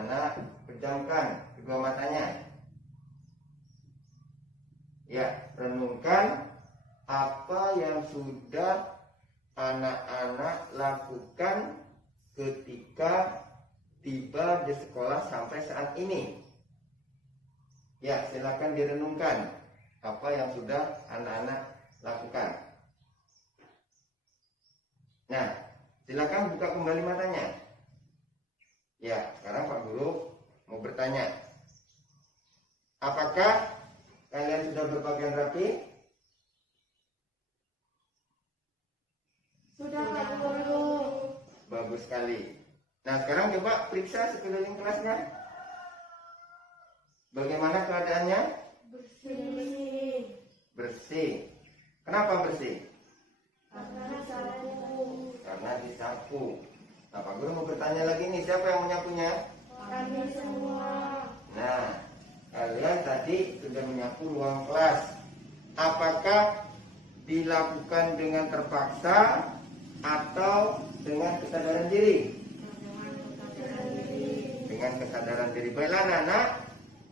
anak-anak pejamkan kedua matanya. Ya, renungkan apa yang sudah anak-anak lakukan ketika tiba di sekolah sampai saat ini. Ya, silakan direnungkan apa yang sudah anak-anak lakukan. Nah, silakan buka kembali matanya. Ya, sekarang Pak Guru mau bertanya. Apakah kalian sudah berpakaian rapi? Sudah, Pak Guru. Bagus sekali. Nah, sekarang coba periksa sekeliling kelasnya. Bagaimana keadaannya? Bersih. Bersih. Kenapa bersih? Karena disapu. Karena disapu. Nah, Pak Guru mau bertanya lagi nih, siapa yang menyapunya? Kami semua. Nah, kalian tadi sudah menyapu ruang kelas. Apakah dilakukan dengan terpaksa atau dengan kesadaran diri? Dengan kesadaran diri. Baiklah anak-anak.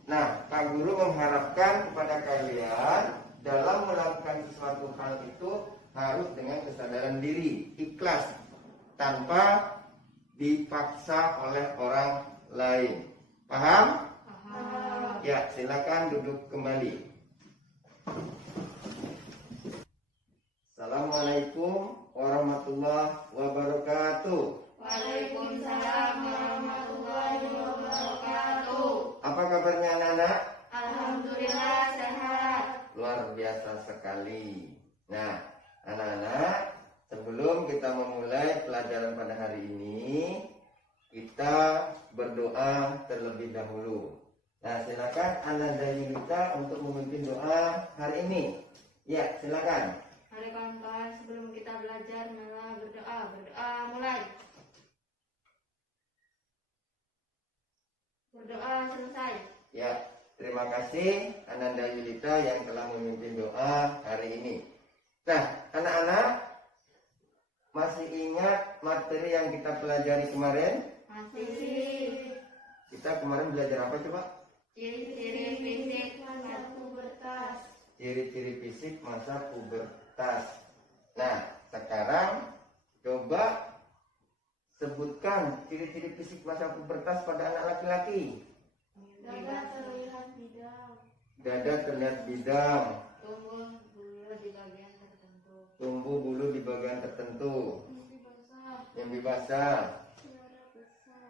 Nah, Pak Guru mengharapkan kepada kalian dalam melakukan sesuatu hal itu harus dengan kesadaran diri, ikhlas, tanpa dipaksa oleh orang lain. Paham? Paham. Ya, silakan duduk kembali. Assalamualaikum warahmatullahi wabarakatuh. Waalaikumsalam warahmatullahi wabarakatuh. Apa kabarnya anak-anak? Alhamdulillah sehat. Luar biasa sekali. Nah, anak-anak, sebelum kita memulai pelajaran pada hari ini, kita berdoa terlebih dahulu. Nah, silakan Ananda Yulita untuk memimpin doa hari ini. Ya, silakan. Mari kawan-kawan, sebelum kita belajar, marilah berdoa. Berdoa mulai. Berdoa selesai. Ya, terima kasih Ananda Yulita yang telah memimpin doa hari ini. Nah, anak-anak, masih ingat materi yang kita pelajari kemarin? Masih. Kita kemarin belajar apa coba? Ciri-ciri fisik masa pubertas. Ciri-ciri fisik masa pubertas. Nah, sekarang coba sebutkan ciri-ciri fisik masa pubertas pada anak laki-laki. Dada terlihat bidang. Dada terlihat bidang, Tumbuh bulu di bagian tertentu. tumbuh bulu di bagian tertentu, Mimpi basah. mimpi basah, Suara besar.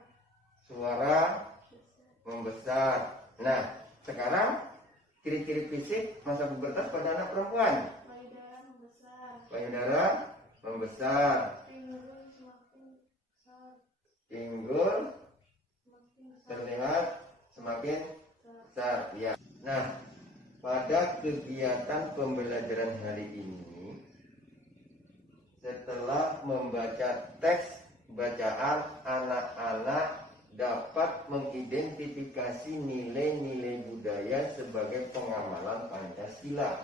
suara membesar. Nah, sekarang ciri-ciri fisik masa pubertas pada anak perempuan. Payudara membesar. Payudara membesar, Pinggul semakin besar. pinggul Semakin besar. terlihat semakin besar. Ya. Nah, pada kegiatan pembelajaran hari ini, setelah membaca teks bacaan, anak-anak dapat mengidentifikasi nilai-nilai budaya sebagai pengamalan Pancasila.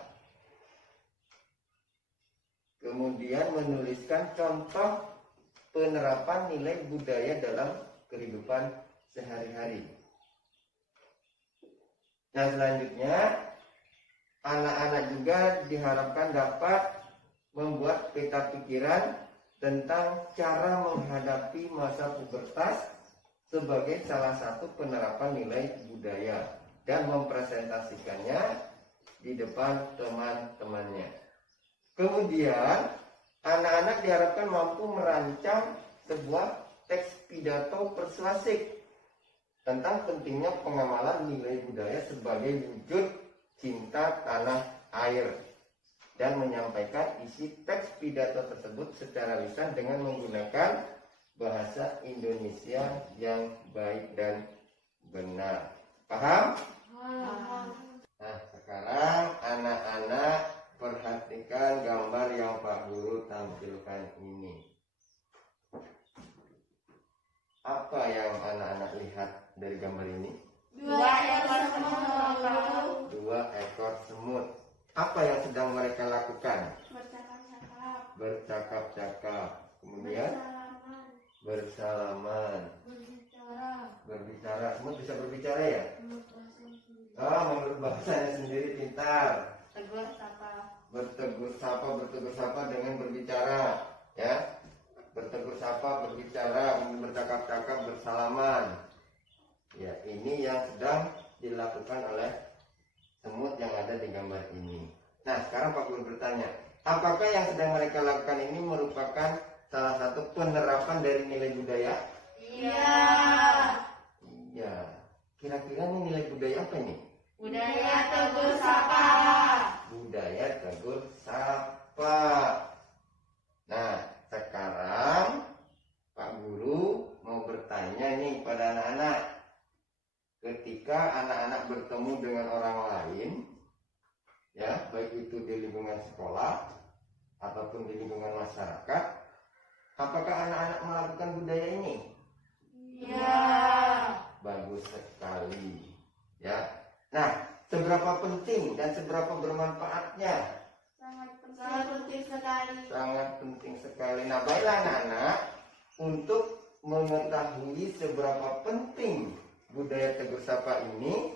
Kemudian menuliskan contoh penerapan nilai budaya dalam kehidupan sehari-hari. Nah, selanjutnya anak-anak juga diharapkan dapat membuat peta pikiran tentang cara menghadapi masa pubertas sebagai salah satu penerapan nilai budaya dan mempresentasikannya di depan teman-temannya. Kemudian anak-anak diharapkan mampu merancang sebuah teks pidato persuasif tentang pentingnya pengamalan nilai budaya sebagai wujud cinta tanah air dan menyampaikan isi teks pidato tersebut secara lisan dengan menggunakan bahasa Indonesia yang baik dan benar. Paham? Paham. Nah, sekarang anak-anak perhatikan gambar yang Pak Guru tampilkan ini. Apa yang anak-anak lihat dari gambar ini? 2 ekor semut. 2 ekor semut. Apa yang sedang mereka lakukan? Bercakap-cakap. Bercakap-cakap. Kemudian Bersalaman. bersalaman. Berbicara. Berbicara, semut bisa berbicara ya? Menurut bahasa sendiri. Menurut bahasanya sendiri pintar. Tegur sapa. Bertegur sapa dengan berbicara, ya. Bertegur sapa, berbicara, bercakap-cakap, bersalaman. Ya, ini yang sedang dilakukan oleh semut yang ada di gambar ini. Nah, sekarang Pak Guru bertanya, apakah yang sedang mereka lakukan ini merupakan salah satu penerapan dari nilai budaya? Iya. Iya. Kira-kira ini nilai budaya apa nih? Budaya tegur sapa. Budaya tegur sapa. Nah, sekarang Pak Guru mau bertanya nih pada anak-anak. Ketika anak-anak bertemu dengan orang lain, ya, baik itu di lingkungan sekolah ataupun di lingkungan masyarakat, apakah anak-anak melakukan budaya ini? Iya. Bagus sekali, ya. Nah, seberapa penting dan seberapa bermanfaatnya? Sangat penting sekali. Sangat penting sekali. Nah, baiklah anak-anak, untuk mengetahui seberapa penting budaya tegur sapa ini,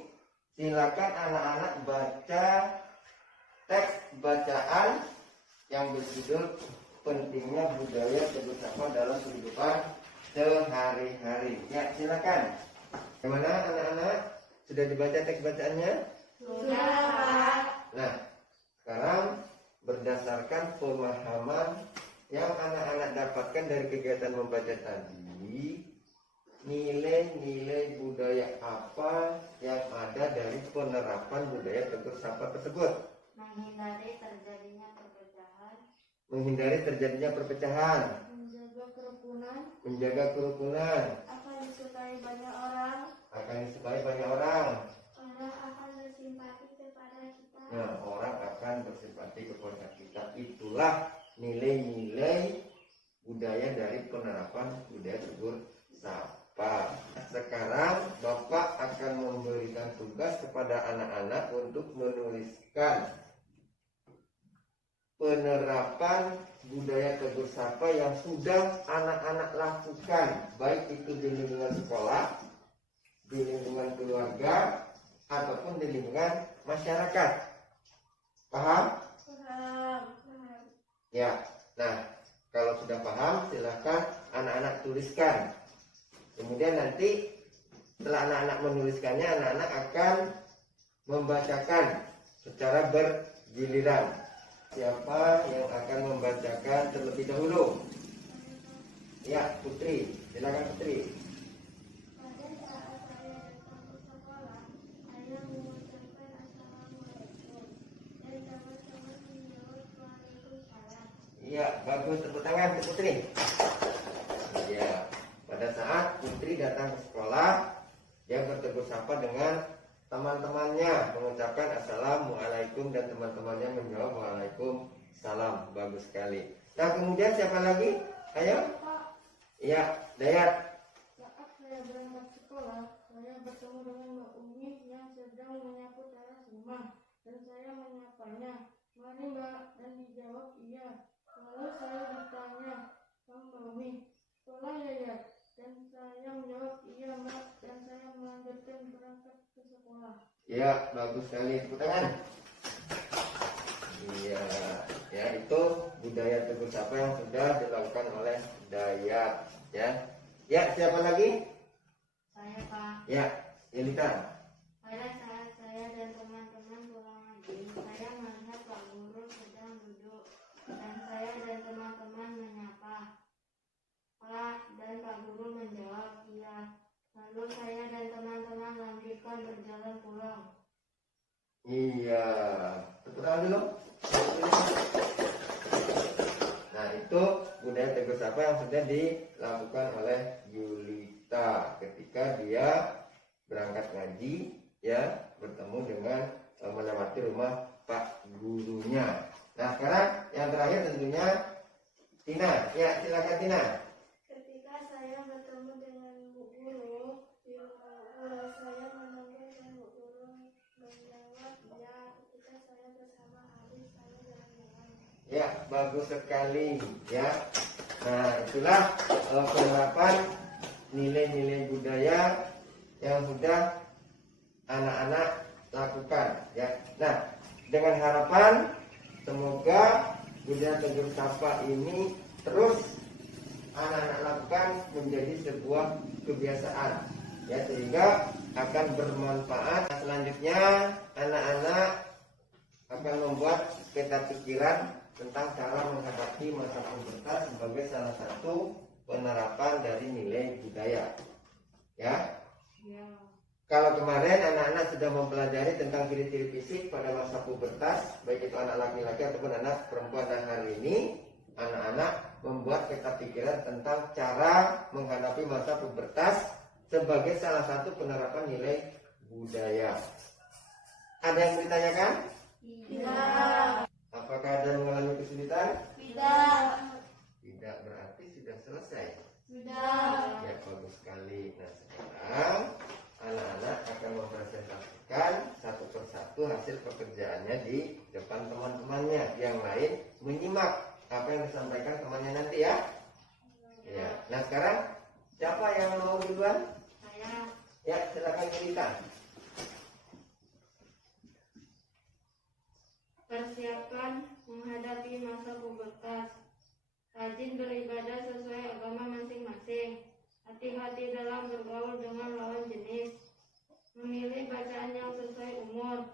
silakan anak-anak baca teks bacaan yang berjudul Pentingnya Budaya Tegur Sapa dalam Kehidupan Sehari-hari. Ya, silakan. Bagaimana anak-anak? Sudah dibaca teks bacaannya? Sudah, Pak. Nah, sekarang berdasarkan pemahaman yang anak-anak dapatkan dari kegiatan membaca tadi, nilai-nilai budaya apa yang ada dari penerapan budaya tegur sapa tersebut? Menghindari terjadinya perpecahan. Menghindari terjadinya perpecahan, Menjaga kerukunan. menjaga kerukunan, Akan disukai banyak orang. akan disukai banyak orang. Orang akan bersimpati kepada kita. Nah, orang akan bersimpati kepada kita. Itulah nilai-nilai budaya dari penerapan budaya tegur sapa. Sekarang Bapak akan memberikan tugas kepada anak-anak untuk menuliskan penerapan budaya tegur sapa yang sudah anak-anak lakukan, baik itu di lingkungan sekolah, di lingkungan keluarga, ataupun di lingkungan masyarakat. Paham? Paham. Ya. Nah, kalau sudah paham, silakan anak-anak tuliskan. Kemudian nanti setelah anak-anak menuliskannya, anak-anak akan membacakan secara bergiliran. Siapa yang akan membacakan terlebih dahulu? Ya, Putri. Silakan Putri. Pada saat saya datang ke sekolah, saya mengucapkan Assalamualaikum dan teman-teman menjawab Waalaikumsalam. Iya, bagus, tepuk tangan untuk Putri. Iya, pada saat Putri datang ke sekolah, dia bertegur sapa dengan teman-temannya, mengucapkan Assalamualaikum dan teman-temannya menjawab Waalaikumsalam. Bagus sekali. Nah, kemudian siapa lagi? Ayo. Pak, Iya, Dayat. saat saya berangkat sekolah, saya bertemu dengan Mbak Umi yang sedang menyapu teras rumah dan saya menyapanya. Mari Mbak, dan dijawab iya. Lalu saya bertanya ke Mbak Umi, sekolah ya? Dan saya menjawab iya Mbak, dan saya melanjutkan berangkat ke sekolah. Iya, bagus sekali. Tepuk tangan. Iya, ya itu budaya tegur sapa yang sudah dilakukan oleh Dayat, ya. Ya, siapa lagi? Saya Pak. Ya, Yelita. Pada saat saya dan teman-teman pulang lagi, saya melihat Pak Guru sedang duduk dan saya dan teman-teman menyapa Pak, dan Pak Guru menjawab iya. Lalu saya dan teman-teman lanjutkan berjalan pulang. Iya, tepuk tangan dulu. Nah, itu budaya tegur sapa yang sudah dilakukan oleh Yulita ketika dia berangkat ngaji, ya, bertemu dengan melewati rumah Pak Gurunya. Nah, sekarang yang terakhir tentunya Tina. Ya, silakan Tina. Ketika saya bertemu dengan Bu Guru, saya menunggu dan Bu Guru menjawab iya. Ketika saya bersama Haris, saya jalan-jalan. Ya, bagus sekali, ya. Nah, itulah penerapan nilai-nilai budaya yang sudah anak-anak lakukan ya. Nah, dengan harapan semoga budaya tegur sapa ini terus anak-anak lakukan menjadi sebuah kebiasaan ya, sehingga akan bermanfaat. Selanjutnya anak-anak akan membuat peta pikiran tentang cara menghadapi masa pubertas sebagai salah satu penerapan dari nilai budaya ya. Kalau kemarin anak-anak sudah mempelajari tentang ciri-ciri fisik pada masa pubertas, baik itu anak laki-laki ataupun anak perempuan, dan hari ini anak-anak membuat peta pikiran tentang cara menghadapi masa pubertas sebagai salah satu penerapan nilai budaya. Ada yang ditanyakan? Tidak. Apakah ada yang mengalami kesulitan? Tidak. Tidak, berarti sudah selesai. Sudah. Ya, bagus sekali. Nah, sekarang anak-anak akan mempresentasikan satu persatu hasil pekerjaannya di depan teman-temannya. Yang lain menyimak apa yang disampaikan temannya nanti ya. Ya. Nah, sekarang siapa yang mau duluan? Saya. Ya, silakan cerita. Persiapan menghadapi masa pubertas. Rajin beribadah sesuai agama masing-masing. Hati-hati dalam bergaul dengan lawan jenis. Memilih bacaan yang sesuai umur.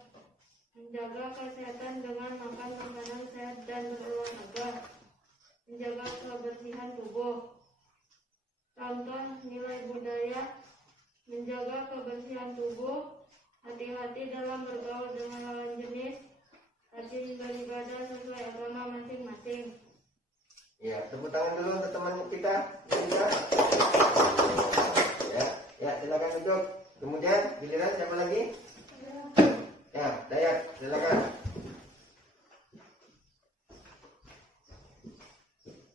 Menjaga kesehatan dengan makan makanan sehat dan berolahraga. Menjaga kebersihan tubuh. Contoh nilai budaya. Menjaga kebersihan tubuh. Hati-hati dalam bergaul dengan lawan jenis. Rajin beribadah sesuai agama masing-masing. Ya, tepuk tangan dulu untuk teman kita. Ya, ya, silakan duduk. Kemudian giliran siapa lagi? Ya, Dayat, silakan.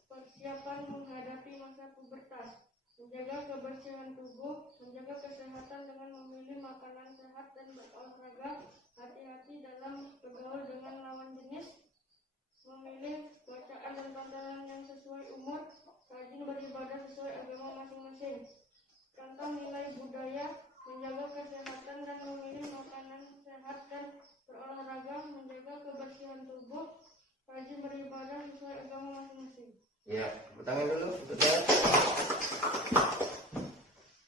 Persiapan menghadapi masa pubertas. Menjaga kebersihan tubuh, menjaga kesehatan dengan memilih makanan sehat dan berolahraga. Hati-hati dalam bergaul dengan lawan jenis. Memilih bacaan dan tontonan yang sesuai umur. Rajin beribadah sesuai agama masing-masing. Contoh nilai budaya. Menjaga kesehatan dan memilih makanan sehat dan berolahraga. Menjaga kebersihan tubuh. Rajin beribadah sesuai agama masing-masing. Ya, tepuk tangan dulu untuk Dayat.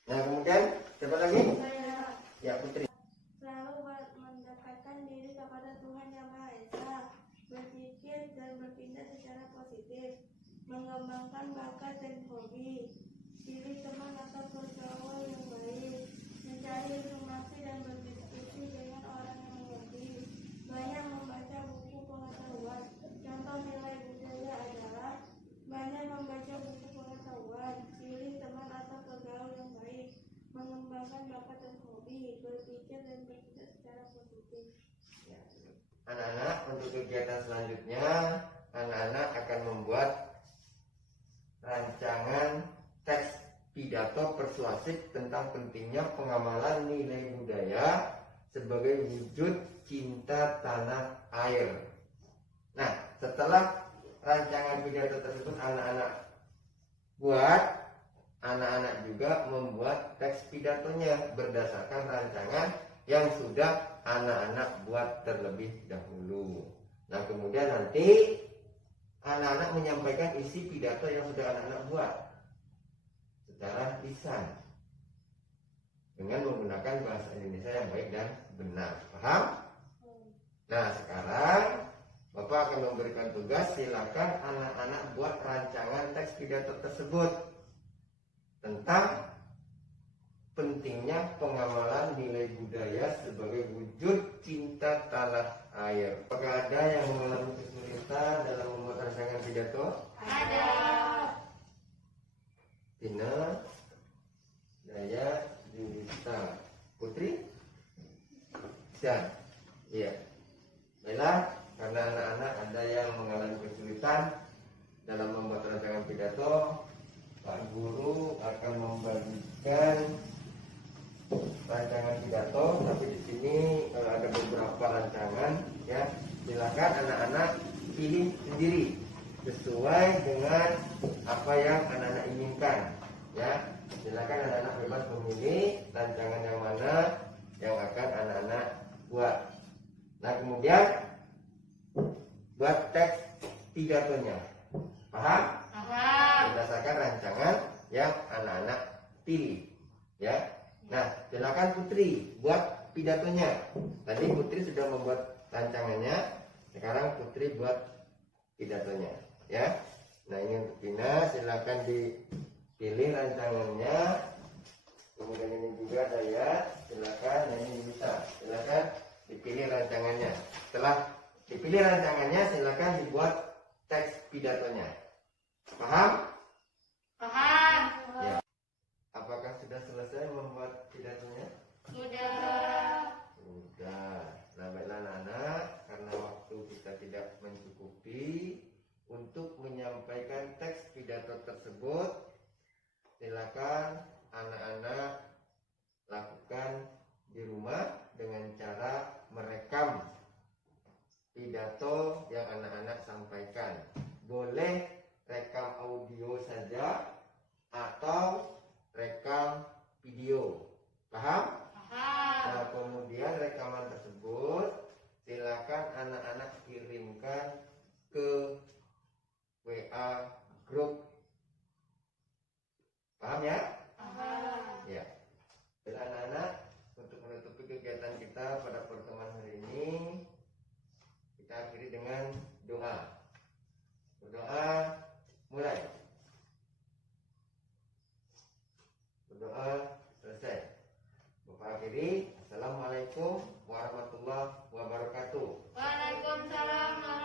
Nah, kemudian siapa lagi? Saya Ya, Putri. selalu mendekatkan diri kepada Tuhan Yang Maha Esa, berpikir dan bertindak secara positif, mengembangkan bakat dan hobi, pilih teman atau pergaulan yang baik, mencari informasi dan berdiskusi dengan orang yang mengerti, banyak membaca buku pengetahuan. Contoh nilai budaya adalah banyak membaca buku pengetahuan, pilih teman atau pergaulan yang baik, mengembangkan bakat dan hobi, berpikir dan bertindak secara positif. Ya. Anak-anak, untuk kegiatan selanjutnya anak-anak akan membuat rancangan teks pidato persuasif tentang pentingnya pengamalan nilai budaya sebagai wujud cinta tanah air. Nah, setelah rancangan pidato tersebut anak-anak buat, anak-anak juga membuat teks pidatonya berdasarkan rancangan yang sudah anak-anak buat terlebih dahulu. Nah, kemudian nanti anak-anak menyampaikan isi pidato yang sudah anak-anak buat secara lisan dengan menggunakan bahasa Indonesia yang baik dan benar. Paham? Nah, sekarang Bapak akan memberikan tugas, silakan anak-anak buat rancangan teks pidato tersebut tentang pentingnya pengamalan nilai budaya sebagai wujud cinta tanah air. Apakah ada yang mengalami kesulitan dalam membuat rancangan pidato? Ada. Tina, Daya, Junita, Putri, Sian. Iya. Baiklah, karena anak-anak ada yang mengalami kesulitan dalam membuat rancangan pidato, Pak Guru akan membagikan rancangan pidato, tapi di sini ada beberapa rancangan ya. Silakan anak-anak pilih sendiri sesuai dengan apa yang anak-anak inginkan ya. Silakan anak-anak bebas memilih rancangan yang mana yang akan anak-anak buat. Nah, kemudian buat teks pidatonya. Paham? Berdasarkan rancangan yang anak-anak pilih. Ya. Nah, silakan Putri buat pidatonya. Tadi Putri sudah membuat rancangannya, sekarang Putri buat pidatonya. Ya. Nah, ini untuk Vina, silakan dipilih rancangannya. Kemudian ini juga Dayat, silakan. Nah, ini bisa, silakan dipilih rancangannya. Setelah dipilih rancangannya, silakan dibuat teks pidatonya. Paham? Paham. Ya. Apakah sudah selesai membuat pidatonya? Sudah. Sudah. Nah, baiklah anak-anak, karena waktu kita tidak mencukupi untuk menyampaikan teks pidato tersebut, silakan anak-anak lakukan di rumah dengan cara merekam pidato yang anak-anak sampaikan. Boleh rekam audio saja atau rekam video. Paham? Paham. Nah, kemudian rekaman tersebut silakan anak-anak kirimkan ke WA grup. Paham ya? Paham. Ya. Dan anak-anak, untuk menutupi kegiatan kita pada pertemuan hari ini, kita akhiri dengan doa. Berdoa, mulai. Berdoa, selesai. Bapak akhiri. Assalamualaikum warahmatullahi wabarakatuh. Waalaikumsalam.